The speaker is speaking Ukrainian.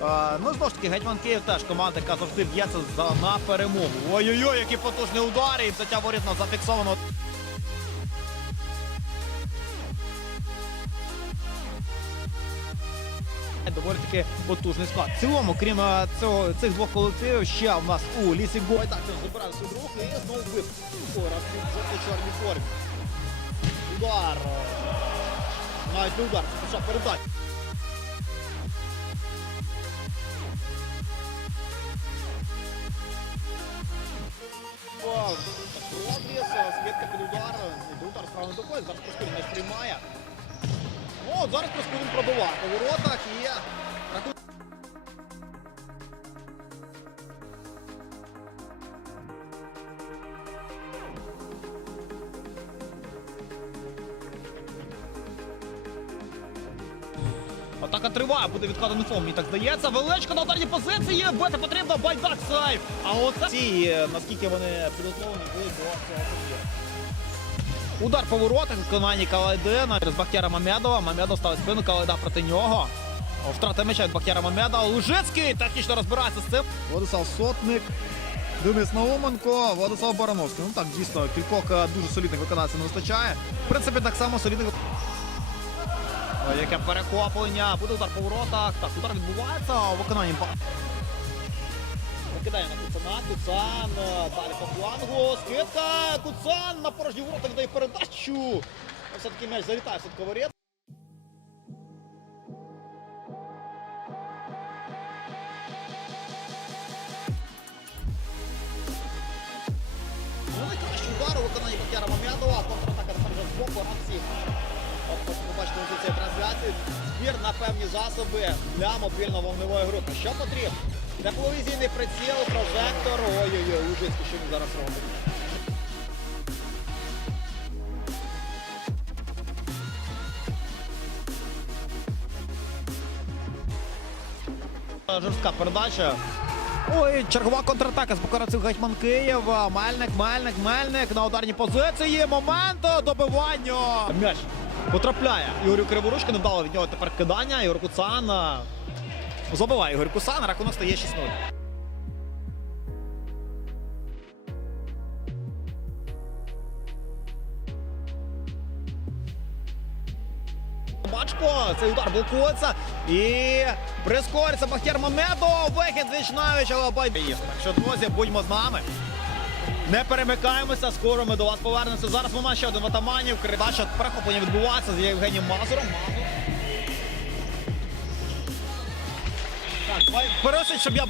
Ну, знову ж таки, Гетьман Київ теж команда, яка завжди б'ється на перемогу. Ой-ой-ой, які потужні удари, і взяття воріт на зафіксовано. Доволі таки потужний склад. В цілому, крім е, цього, цих двох колективів, ще в нас у лісі Гой. Так, він забирає свій друг і знову бив. Ой, раз в жовто-чорній формі. Удар. Навіть не удар, це передача. От зараз Проскурін пробиває по воротах і рахунок. Атака триває, буде відкладений фол, мені так здається. Величко на ударній позиції, бити потрібно, байдак сейв. А от ці, е, наскільки вони підготовлені були до цього турніру. Удар по воротах в виконанні Калайдена з Бахтяра Мамедова. Мамедов ставить спину, Калайда проти нього. Втрата м'яча від Бахтяра Мамедова. Лужицький технічно розбирається з цим. Владислав Сотник, Денис Науменко, Владислав Барановський. Ну так, дійсно, кількох е, дуже солідних виконавців не вистачає. В принципі, так само солідних Яке перехоплення. Буде удар по воротах. Так, удар відбувається у виконанні. Викидає на Куцана. Куцан. е, Далі по флангу. Скидка. Куцан на порожні ворота віддає передачу. Ну, Все-таки м'яч залітає все-таки воріт. Ну, найкращий удар у виконанні Бахтяра Мам'ядова. Контратака тепер вже з боку. От ви бачите на трансляції. Збір на певні засоби для мобільно-вогневої групи. Що потрібно? Тепловізійний приціл, прожектор. Ой-ой-ой, Лужицький, що він зараз робить. Жорстка передача. Ой, чергова контратака з покоравців Гетьман Київ. Мельник, Мельник, Мельник на ударній позиції. Момент добивання. М'яч потрапляє. Ігорю Криворучки не вдало від нього тепер кидання. Ігор Куцан забиває Ігор Куцан. Рахунок стає 6-0. Бачко, цей удар блокується і прискориться Бахтяр Мамедов. Вихід Вічнавич, але байдає. Так що, друзі, будьмо з нами. Не перемикаємося, скоро ми до вас повернемося. Зараз момент ще один в атаманів. Передача перехоплення відбувається з Євгенієм Мазуром. Пересить, щоб я...